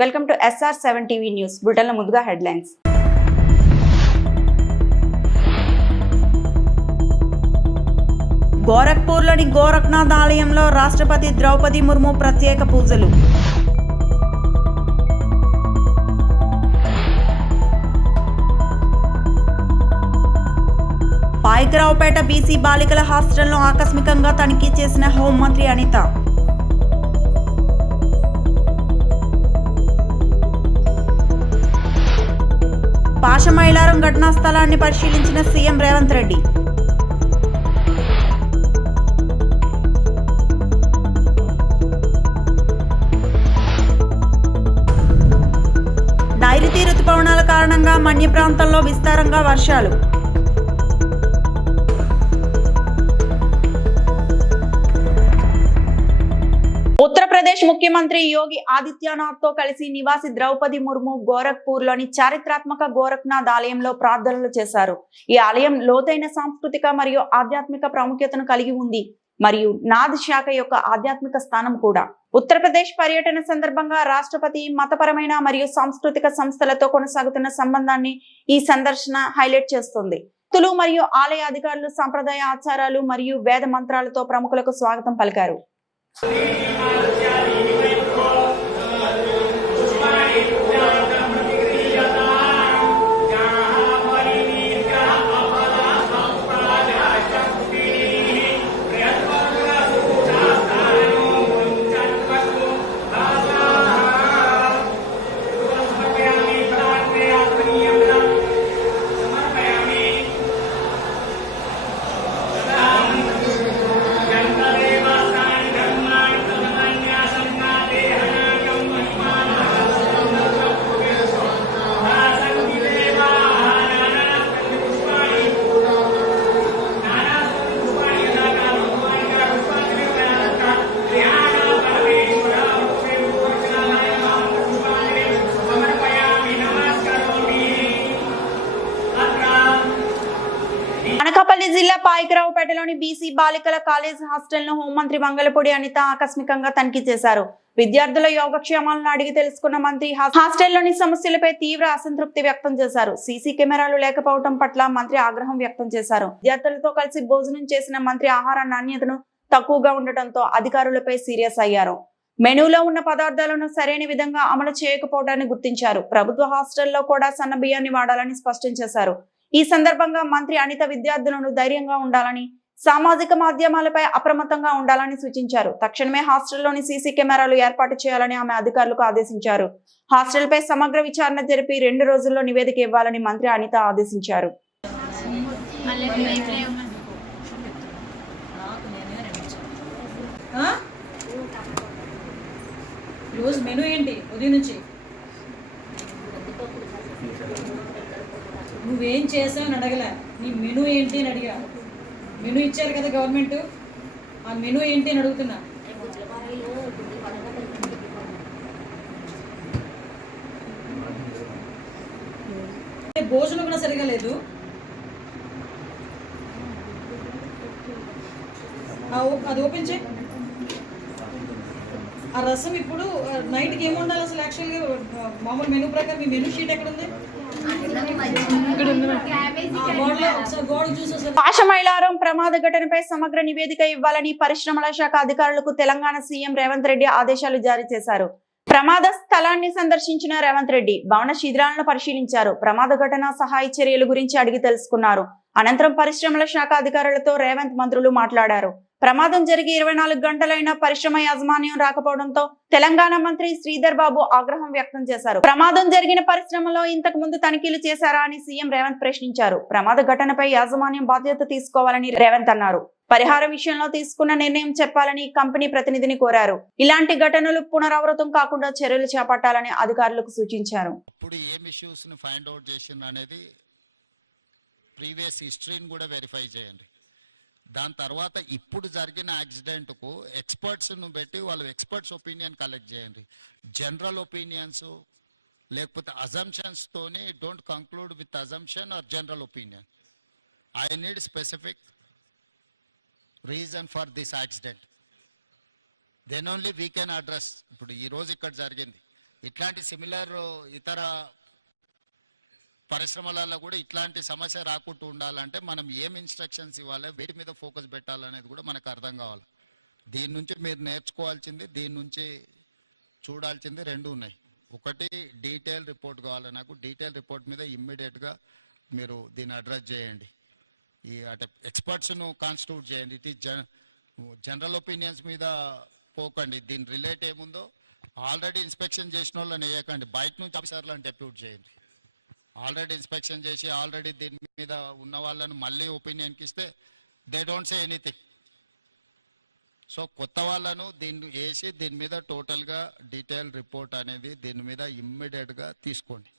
Welcome to SR7 TV news బులెటిన్ల ముందుగా headlines. గోరఖ్పూర్లోని Gorakhnath ఆలయంలో రాష్ట్రపతి ద్రౌపది ముర్ము ప్రత్యేక పూజలు. పాయకరావుపేట బీసీ బాలికల హాస్టల్ను ఆకస్మికంగా తనిఖీ చేసిన హోంమంత్రి అనిత. పాషమైలారం ఘటనా స్థలాన్ని పరిశీలించిన సీఎం రేవంత్ రెడ్డి. నైరుతి రుతుపవనాల కారణంగా మన్య ప్రాంతాల్లో విస్తారంగా వర్షాలు. ఉత్తరప్రదేశ్ ముఖ్యమంత్రి యోగి ఆదిత్యనాథ్ తో కలిసి నివాసి ద్రౌపది ముర్ము గోరఖ్పూర్లోని చారిత్రాత్మక గోరఖ్నాథ్ ఆలయంలో ప్రార్థనలు చేశారు. ఈ ఆలయం లోతైన సాంస్కృతిక మరియు ఆధ్యాత్మిక ప్రాముఖ్యతను కలిగి ఉంది మరియు నాథ్ శాఖ యొక్క ఆధ్యాత్మిక స్థానం కూడా. ఉత్తరప్రదేశ్ పర్యటన సందర్భంగా రాష్ట్రపతి మతపరమైన మరియు సాంస్కృతిక సంస్థలతో కొనసాగుతున్న సంబంధాన్ని ఈ సందర్శన హైలైట్ చేస్తుంది. భక్తులు మరియు ఆలయ అధికారులు సంప్రదాయ ఆచారాలు మరియు వేద మంత్రాలతో ప్రముఖులకు స్వాగతం పలికారు. అనకాపల్లి జిల్లా పాయకరావుపేటలోని బీసీ బాలికల కాలేజ్ హాస్టల్ ను హోంమంత్రి మంగళపూడి అనిత ఆకస్మికంగా తనిఖీ చేశారు. విద్యార్థుల యోగక్షేమాలను అడిగి తెలుసుకున్న మంత్రి హాస్టల్లోని సమస్యలపై తీవ్ర అసంతృప్తి వ్యక్తం చేశారు. సీసీ కెమెరాలు లేకపోవడం పట్ల మంత్రి ఆగ్రహం వ్యక్తం చేశారు. విద్యార్థులతో కలిసి భోజనం చేసిన మంత్రి ఆహార నాణ్యతను తక్కువగా ఉండటంతో అధికారులపై సీరియస్ అయ్యారు. మెనూలో ఉన్న పదార్థాలను సరైన విధంగా అమలు చేయకపోవడాన్ని గుర్తించారు. ప్రభుత్వ హాస్టల్లో కూడా సన్న బియ్యాన్ని వాడాలని స్పష్టం చేశారు. ఈ సందర్భంగా మంత్రి అనిత విద్యార్థులను ధైర్యంగా ఉండాలని, సామాజిక మాధ్యమాలపై అప్రమత్తంగా ఉండాలని సూచించారు. తక్షణమే హాస్టల్లోని సీసీ కెమెరాలు ఏర్పాటు చేయాలని ఆమె అధికారులకు ఆదేశించారు. హాస్టల్పై సమగ్ర విచారణ జరిపి 2 రోజుల్లో నివేదిక ఇవ్వాలని మంత్రి అనిత ఆదేశించారు. నువ్వేం చేసావు అని అడగలే, నీ మెనూ ఏంటి అని అడిగా. మెనూ ఇచ్చారు కదా గవర్నమెంట్, ఆ మెనూ ఏంటి అని అడుగుతున్నా. భోజనం కూడా సరిగా లేదు. అది ఓపెన్ చేయి. ఆ రసం ఇప్పుడు నైట్కి ఏమి ఉండాలి అసలు? యాక్చువల్గా మామూలు మెనూ ప్రకారం మీ మెనూ షీట్ ఎక్కడ ఉంది? పాషమైలారం ప్రమాద ఘటనపై సమగ్ర నివేదిక ఇవ్వాలని పరిశ్రమల శాఖ అధికారులకు తెలంగాణ సీఎం రేవంత్ రెడ్డి ఆదేశాలు జారీ చేశారు. ప్రమాద స్థలాన్ని సందర్శించిన రేవంత్ రెడ్డి భవన శిథిలాలను పరిశీలించారు. ప్రమాద ఘటన సహాయ చర్యల గురించి అడిగి తెలుసుకున్నారు. అనంతరం పరిశ్రమల శాఖ అధికారులతో రేవంత్ మంత్రులు మాట్లాడారు. ప్రమాదం జరిగి 24 గంటలైనా పరిశ్రమ యాజమాన్యం రాకపోవడంతో తెలంగాణ మంత్రి శ్రీధర్ బాబు ఆగ్రహం వ్యక్తం చేశారు. ప్రమాదం జరిగిన పరిశ్రమలో ఇంతకు ముందు తనిఖీలు చేశారా అని సీఎం రేవంత్ ప్రశ్నించారు. ప్రమాద ఘటనపై యాజమాన్యం బాధ్యత తీసుకోవాలని రేవంత్ అన్నారు. పరిహారం విషయంలో తీసుకున్న నిర్ణయం చెప్పాలని కంపెనీ ప్రతినిధిని కోరారు. ఇలాంటి ఘటనలు పునరావృతం కాకుండా చర్యలు చేపట్టాలని అధికారులకు సూచించారు. దాని తర్వాత ఇప్పుడు జరిగిన యాక్సిడెంట్కు ఎక్స్పర్ట్స్ను పెట్టి వాళ్ళు ఎక్స్పర్ట్స్ ఒపీనియన్ కలెక్ట్ చేయండి. జనరల్ ఒపీనియన్స్ లేకపోతే అజంప్షన్స్తోనే don't conclude with assumption or general opinion. I need specific reason for this accident, then only we can address. ఇప్పుడు ఈరోజు ఇక్కడ జరిగింది, ఇట్లాంటి సిమిలర్ ఇతర పరిశ్రమలలో కూడా ఇట్లాంటి సమస్య రాకుండా ఉండాలంటే మనం ఏం ఇన్స్ట్రక్షన్స్ ఇవ్వాలి, వీటి మీద ఫోకస్ పెట్టాలనేది కూడా మనకు అర్థం కావాలి. దీని నుంచి మీరు నేర్చుకోవాల్సింది, దీని నుంచి చూడాల్సింది రెండు ఉన్నాయి. ఒకటి డీటెయిల్ రిపోర్ట్ కావాలి నాకు. డీటెయిల్ రిపోర్ట్ మీద ఇమ్మీడియట్గా మీరు దీన్ని అడ్రస్ చేయండి. ఈ అంటే ఎక్స్పర్ట్స్ను కాన్స్టిట్యూట్ చేయండి. ఇట్ ఈస్ జనరల్ ఒపీనియన్స్ మీద పోకండి. దీని రిలేట్ ఏముందో ఆల్రెడీ ఇన్స్పెక్షన్ చేసిన వాళ్ళని వేయకండి, బయట నుంచి ఆఫీసర్లను డెప్యూట్ చేయండి. ఆల్రెడీ ఇన్స్పెక్షన్ చేసి ఆల్రెడీ దీని మీద ఉన్న వాళ్ళని మళ్ళీ ఒపీనియన్కి ఇస్తే they don't say anything. So కొత్త వాళ్ళను దీన్ని వేసి దీని మీద టోటల్గా డీటెయిల్ రిపోర్ట్ అనేది దీని మీద ఇమ్మీడియట్గా తీసుకోండి.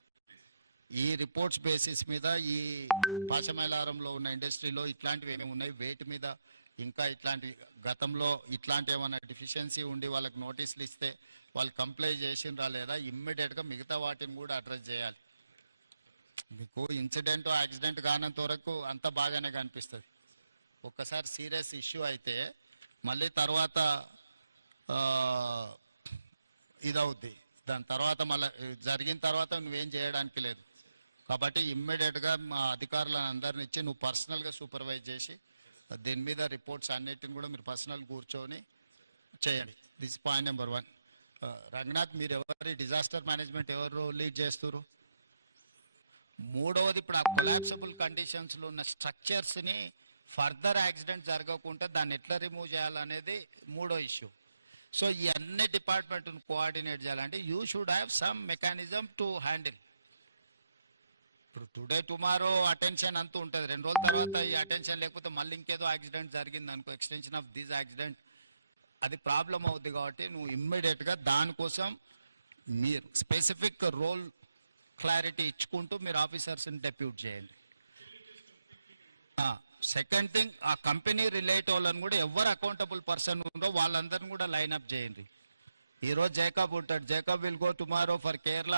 ఈ రిపోర్ట్స్ బేసిస్ మీద ఈ పాశమైలారంలో ఉన్న ఇండస్ట్రీలో ఇట్లాంటివి ఏమేమి ఉన్నాయి, వేటి మీద ఇంకా ఇట్లాంటి గతంలో ఇట్లాంటి ఏమైనా డెఫిషియన్సీ ఉండి వాళ్ళకి నోటీసులు ఇస్తే వాళ్ళు కంప్లై చేసిండ్రా లేదా, ఇమ్మీడియట్గా మిగతా వాటిని కూడా అడ్రస్ చేయాలి. మీకు ఇన్సిడెంట్ యాక్సిడెంట్ కానంత వరకు అంత బాగానే కనిపిస్తుంది. ఒక్కసారి సీరియస్ ఇష్యూ అయితే మళ్ళీ తర్వాత ఇదవుద్ది. దాని తర్వాత మళ్ళీ జరిగిన తర్వాత నువ్వేం చేయడానికి లేదు. కాబట్టి ఇమ్మీడియట్గా మా అధికారులను అందరిని ఇచ్చి నువ్వు పర్సనల్గా సూపర్వైజ్ చేసి దీని మీద రిపోర్ట్స్ అన్నిటిని కూడా మీరు పర్సనల్ కూర్చొని చేయండి. This point number 1. రంగనాథ్, మీరు ఎవరి డిజాస్టర్ మేనేజ్మెంట్ ఎవరు లీడ్ చేస్తారు? మూడవది, ఇప్పుడు ఆ కొలాప్సబుల్ కండిషన్స్లో ఉన్న స్ట్రక్చర్స్ని ఫర్దర్ యాక్సిడెంట్ జరగకుండా దాన్ని ఎట్లా రిమూవ్ చేయాలనేది మూడో ఇష్యూ. సో ఈ అన్ని డిపార్ట్మెంట్ను కోఆర్డినేట్ చేయాలంటే you should have some mechanism to handle. ఇప్పుడు టుడే టుమారో అటెన్షన్ అంతూ ఉంటుంది, 2 రోజుల తర్వాత ఈ అటెన్షన్ లేకపోతే మళ్ళీ ఇంకేదో యాక్సిడెంట్ జరిగింది అనుకో, ఎక్స్టెన్షన్ ఆఫ్ దిస్ యాక్సిడెంట్, అది ప్రాబ్లం అవుద్ది. కాబట్టి నువ్వు ఇమ్మీడియట్గా దానికోసం మీరు స్పెసిఫిక్ రోల్ క్లారిటీ ఇచ్చుకుంటూ మీరు ఆఫీసర్స్ని డెప్యూట్ చేయండి. సెకండ్ థింగ్, ఆ కంపెనీ రిలేట్ వాళ్ళని కూడా ఎవరు అకౌంటబుల్ పర్సన్ ఉందో వాళ్ళందరినీ కూడా లైన్అప్ చేయండి. ఈ రోజు జేకబ్ ఉంటాడు, Jacob will go tomorrow for Kerala.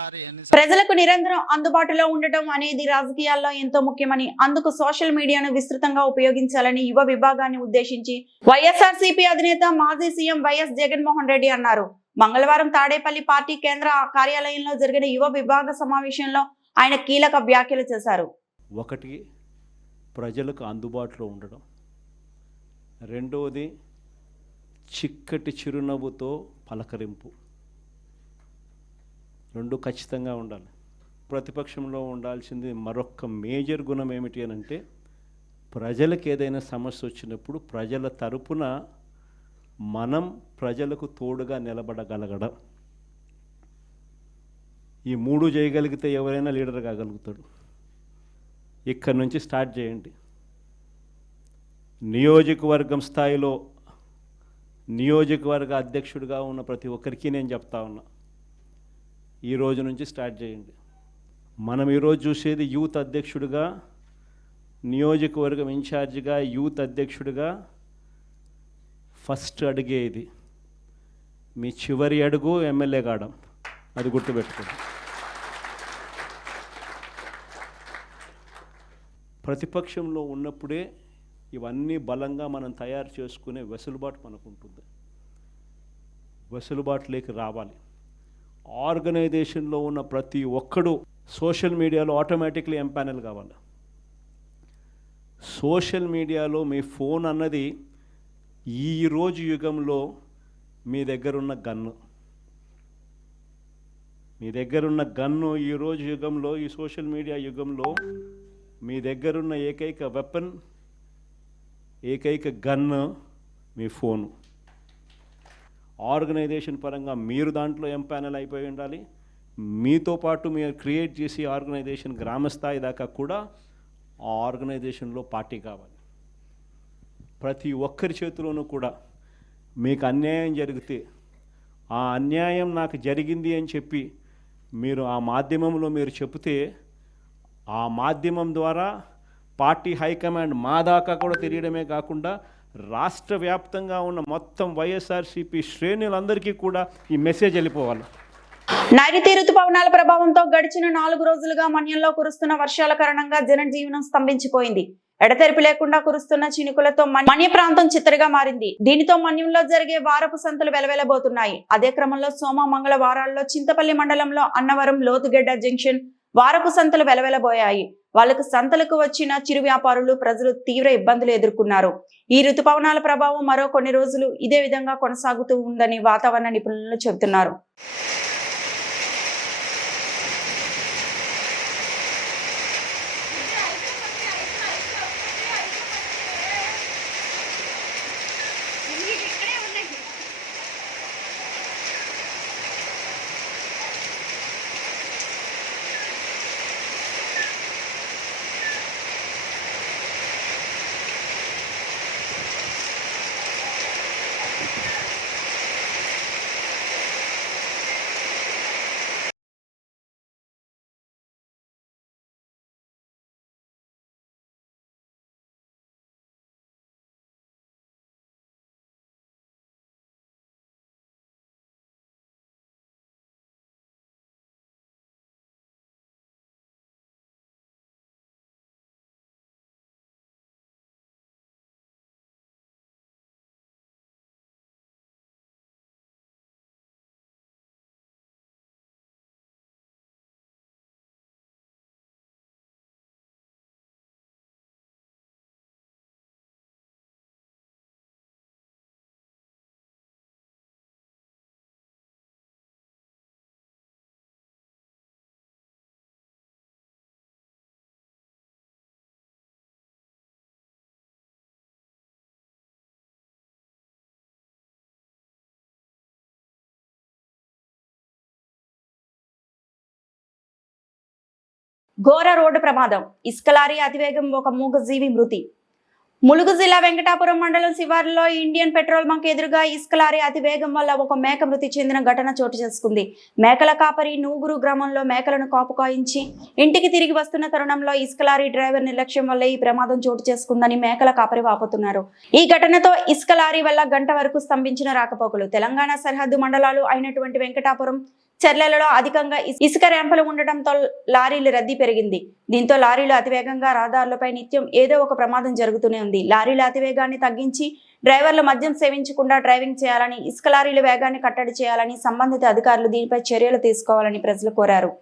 ప్రజలకు నిరంతరం అందుబాటులో ఉండటం అనేది రాజకీయాల్లో ఎంతో ముఖ్యమని, అందుకు సోషల్ మీడియాను విస్తృతంగా ఉపయోగించాలని యువ విభాగాన్ని ఉద్దేశించి వైఎస్ఆర్సీపీ అధినేత మాజీ సీఎం వైఎస్ జగన్మోహన్ రెడ్డి అన్నారు. మంగళవారం తాడేపల్లి పార్టీ కేంద్ర కార్యాలయంలో జరిగిన యువ విభాగ సమావేశంలో ఆయన కీలక వ్యాఖ్యలు చేశారు. ఒకటి, ప్రజలకు అందుబాటులో ఉండడం. రెండవది, చిక్కటి చిరునవ్వుతో పలకరింపు. రెండు ఖచ్చితంగా ఉండాలి. ప్రతిపక్షంలో ఉండాల్సింది మరొక మేజర్ గుణం ఏమిటి అని అంటే, ప్రజలకు ఏదైనా సమస్య వచ్చినప్పుడు ప్రజల తరపున మనం ప్రజలకు తోడుగా నిలబడగలగడం. ఈ మూడు చేయగలిగితే ఎవరైనా లీడర్ కాగలుగుతాడు. ఇక్కడి నుంచి స్టార్ట్ చేయండి. నియోజకవర్గం స్థాయిలో నియోజకవర్గ అధ్యక్షుడిగా ఉన్న ప్రతి ఒక్కరికి నేను చెప్తా ఉన్నా, ఈ రోజు నుంచి స్టార్ట్ చేయండి. మనం ఈరోజు చూసేది యూత్ అధ్యక్షుడిగా, నియోజకవర్గం ఇన్ఛార్జిగా, యూత్ అధ్యక్షుడిగా ఫస్ట్ అడిగే ఇది. మీ చివరి అడుగు ఎమ్మెల్యే కావడం, అది గుర్తుపెట్టుకోండి. ప్రతిపక్షంలో ఉన్నప్పుడే ఇవన్నీ బలంగా మనం తయారు చేసుకునే వెసులుబాటు మనకు ఉంటుంది. వెసులుబాటులోకి రావాలి. ఆర్గనైజేషన్లో ఉన్న ప్రతి ఒక్కడు సోషల్ మీడియాలో ఆటోమేటిక్లీ ఎంపానల్ కావాలి. సోషల్ మీడియాలో మీ ఫోన్ అన్నది ఈరోజు యుగంలో మీ దగ్గరున్న గన్ను. మీ దగ్గరున్న గన్ను ఈరోజు యుగంలో, ఈ సోషల్ మీడియా యుగంలో మీ దగ్గరున్న ఏకైక వెపన్, ఏకైక గన్ను మీ ఫోను. ఆర్గనైజేషన్ పరంగా మీరు దాంట్లో ఎంపానల్ అయిపోయి ఉండాలి. మీతో పాటు మీరు క్రియేట్ చేసి ఆర్గనైజేషన్ గ్రామస్థాయి దాకా కూడా ఆ ఆర్గనైజేషన్లో పార్టీ కావాలి. ప్రతి ఒక్కరి చేతిలోనూ కూడా మీకు అన్యాయం జరిగితే ఆ అన్యాయం నాకు జరిగింది అని చెప్పి మీరు ఆ మాధ్యమంలో మీరు చెబితే, ఆ మాధ్యమం ద్వారా పార్టీ హైకమాండ్ మా దాకా కూడా తెలియడమే కాకుండా రాష్ట్ర వ్యాప్తంగా ఉన్న మొత్తం వైఎస్ఆర్సీపీ శ్రేణులందరికీ కూడా ఈ మెసేజ్ వెళ్ళిపోవాలి. నైరుతి రుతుపవనాల ప్రభావంతో గడిచిన 4 రోజులుగా మన్యంలో కురుస్తున్న వర్షాల కారణంగా జనజీవనం స్తంభించిపోయింది. ఎడతెరిపి లేకుండా కురుస్తున్న చినుకులతో మన్య ప్రాంతం చిత్తడిగా మారింది. దీనితో మన్యంలో జరిగే వారపు సంతలు వెలవెలబోతున్నాయి. అదే క్రమంలో సోమ మంగళ వారాల్లో చింతపల్లి మండలంలో అన్నవరం లోతుగెడ్డ జంక్షన్ వారపు సంతలు వెలవెలబోయాయి. వాళ్లకు సంతలకు వచ్చిన చిరు వ్యాపారులు ప్రజలు తీవ్ర ఇబ్బందులు ఎదుర్కొన్నారు. ఈ ఋతుపవనాల ప్రభావం మరో కొన్ని రోజులు ఇదే విధంగా కొనసాగుతూ ఉందని వాతావరణ నిపుణులు చెబుతున్నారు. ఘోర రోడ్డు ప్రమాదం. ఇసుక లారీ అతివేగం ఒక మూగజీవి మృతి. ములుగు జిల్లా వెంకటాపురం మండలం శివారులో ఇండియన్ పెట్రోల్ బంక్ ఎదురుగా ఇసుక లారీ అతివేగం వల్ల ఒక మేక మృతి చెందిన ఘటన చోటు చేసుకుంది. మేకల కాపరి నూగురు గ్రామంలో మేకలను కాపు కాయించి ఇంటికి తిరిగి వస్తున్న తరుణంలో ఇసుక లారీ డ్రైవర్ నిర్లక్ష్యం వల్ల ఈ ప్రమాదం చోటు చేసుకుందని మేకల కాపరి వాపోతున్నారు. ఈ ఘటనతో ఇసుక లారీ వల్ల గంట వరకు స్తంభించిన రాకపోకలు. తెలంగాణ సరిహద్దు మండలాలు అయినటువంటి వెంకటాపురం, చెర్లలో అధికంగా ఇసుక ర్యాంపులు ఉండటంతో లారీల రద్దీ పెరిగింది. దీంతో లారీలు అతివేగంగా రహదారులపై నిత్యం ఏదో ఒక ప్రమాదం జరుగుతూనే ఉంది. లారీల అతివేగాన్ని తగ్గించి డ్రైవర్లు మద్యం సేవించకుండా డ్రైవింగ్ చేయాలని, ఇసుక లారీల వేగాన్ని కట్టడి చేయాలని సంబంధిత అధికారులు దీనిపై చర్యలు తీసుకోవాలని ప్రజలు కోరారు.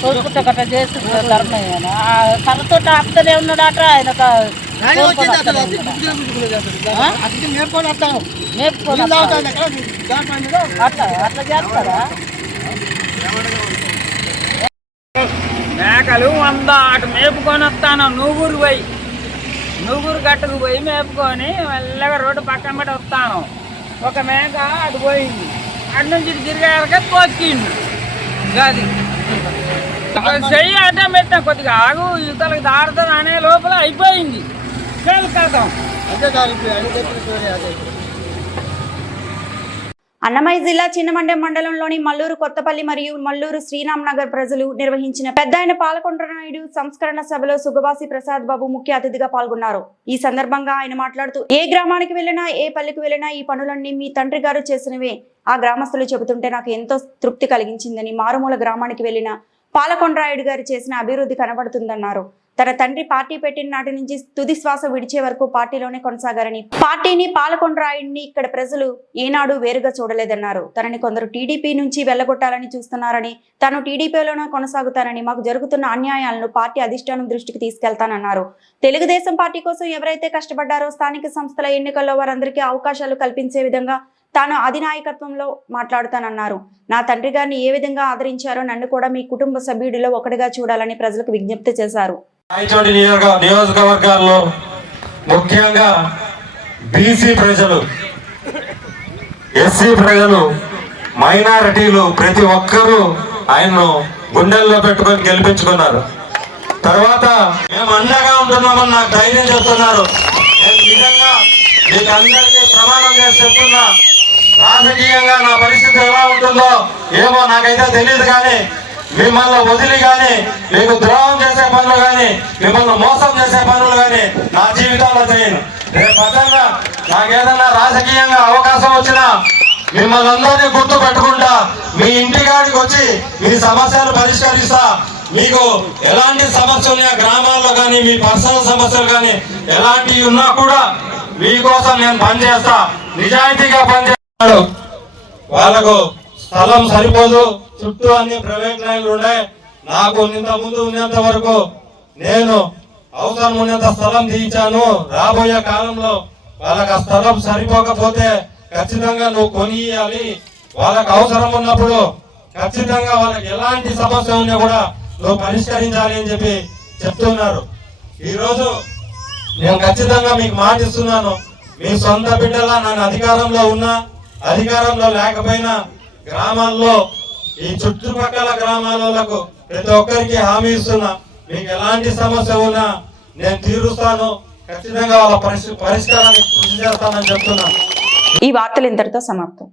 తోడుకుంటే గట్రా చేస్తున్నారు ధర్మయ్య. కర్రతో ఆపుతూనే ఉన్నాడట ఆయన. అట్లా చేస్తారా? మేకలు 100 అటు మేపుకొని వస్తాను. నూగురు గట్టుకు పోయి మేపుకొని మెల్లగా రోడ్డు పక్కన పెట్టి వస్తాను. ఒక మేక అటు పోయింది. అటు నుంచి తిరిగాక తోక్కిండు. గది చెయ్యి అడ్డం పెట్టిన కొద్దిగా ఆగు యువతలకు దాడుతుంది అనే లోపల అయిపోయింది. కథం అన్నమయ్య జిల్లా చిన్నమండెం మండలంలోని మల్లూరు కొత్తపల్లి మరియు మల్లూరు శ్రీరామ్ నగర్ ప్రజలు నిర్వహించిన పెద్దాయన పాలకొండనాయుడు సంస్కరణ సభలో సుగవాసి ప్రసాద్ బాబు ముఖ్య అతిథిగా పాల్గొన్నారు. ఈ సందర్భంగా ఆయన మాట్లాడుతూ, ఏ గ్రామానికి వెళ్ళినా, ఏ పల్లెకి వెళ్ళినా ఈ పనులన్నీ మీ తండ్రి గారు చేసినవే. ఆ గ్రామస్తులు చెబుతుంటే నాకు ఎంతో తృప్తి కలిగించిందని, మారుమూల గ్రామానికి వెళ్ళిన పాలకొండరాయుడు గారు చేసిన అభివృద్ధి కనబడుతుందన్నారు. తన తండ్రి పార్టీ పెట్టిన నాటి నుంచి తుది శ్వాస విడిచే వరకు పార్టీలోనే కొనసాగారని, పార్టీని, పాలకొండరాయుడిని ఇక్కడ ప్రజలు ఏనాడు వేరుగా చూడలేదన్నారు. తనని కొందరు టీడీపీ నుంచి వెళ్లగొట్టాలని చూస్తున్నారని, తాను టీడీపీలోనే కొనసాగుతానని, మాకు జరుగుతున్న అన్యాయాలను పార్టీ అధిష్టానం దృష్టికి తీసుకెళ్తానన్నారు. తెలుగుదేశం పార్టీ కోసం ఎవరైతే కష్టపడ్డారో స్థానిక సంస్థల ఎన్నికల్లో వారందరికీ అవకాశాలు కల్పించే విధంగా తాను అధినాయకత్వంలో మాట్లాడుతానన్నారు. నా తండ్రి గారిని ఏ విధంగా ఆదరించారో నన్ను కూడా మీ కుటుంబ సభ్యుడిలో ఒకటిగా చూడాలని ప్రజలకు విజ్ఞప్తి చేశారు. నియోజకవర్గాల్లో ముఖ్యంగా బీసీ ప్రజలు, ఎస్సీ ప్రజలు మైనారిటీలు ప్రతి ఒక్కరూ ఆయన్ను గుండెల్లో పెట్టుకొని గెలిపించుకున్నారు. తర్వాత మేము అండగా ఉంటున్నామని నాకు ధైర్యం చెప్తున్నారు. నేను నిజంగా మీకు అందరికీ ప్రమాణం చేసి చెప్తున్నా, రాజకీయంగా నా పరిస్థితి ఎలా ఉంటుందో ఏమో నాకైతే తెలియదు, కానీ మిమ్మల్ని వదిలి కానీ మీకు ద్రోహం చేసే పనులు కానీ మిమ్మల్ని మోసం చేసే పనులు కానీ నా జీవితంలో చేయను. రేపు పక్కన నాకేదన్నా రాజకీయంగా అవకాశం వచ్చినా మిమ్మల్ని అందరినీ గుర్తు పెట్టుకుంటా, మీ ఇంటికాడికి వచ్చి మీ సమస్యలు పరిష్కరిస్తా. మీకు ఎలాంటి సమస్య ఉన్నా గ్రామాల్లో కానీ మీ పర్సనల్ సమస్యలు కానీ ఎలాంటివి ఉన్నా కూడా మీకోసం నేను పనిచేస్తా, నిజాయితీగా పనిచేస్తాడు. వాళ్ళకు స్థలం సరిపోదు, చుట్టూ అన్ని ప్రైవేట్ లైన్లు ఉన్నాయి. నాకు ఇంత ముందు ఉన్నంత వరకు నేను అవసరం ఉన్నంత స్థలం తీయించాను. రాబోయే కాలంలో వాళ్ళకి ఆ స్థలం సరిపోకపోతే ఖచ్చితంగా నువ్వు కొనియాలి. వాళ్ళకి అవసరం ఉన్నప్పుడు ఖచ్చితంగా వాళ్ళకి ఎలాంటి సమస్య ఉన్నా కూడా నువ్వు పరిష్కరించాలి అని చెప్పి చెప్తున్నారు. ఈరోజు నేను ఖచ్చితంగా మీకు మాట ఇస్తున్నాను, మీ సొంత బిడ్డలా నన్ను అధికారంలో ఉన్నా అధికారంలో లేకపోయినా గ్రామాల్లో ఈ చుట్టుపక్కల గ్రామాలకు ప్రతి ఒక్కరికి హామీ ఇస్తున్నా, మీకు ఎలాంటి సమస్య ఉన్నా నేను తీరుస్తాను, ఖచ్చితంగా వాళ్ళ పరిష్కారానికి కృషి చేస్తానని చెప్తున్నాను. ఈ వార్తలు ఇంతటితో సమాప్తం.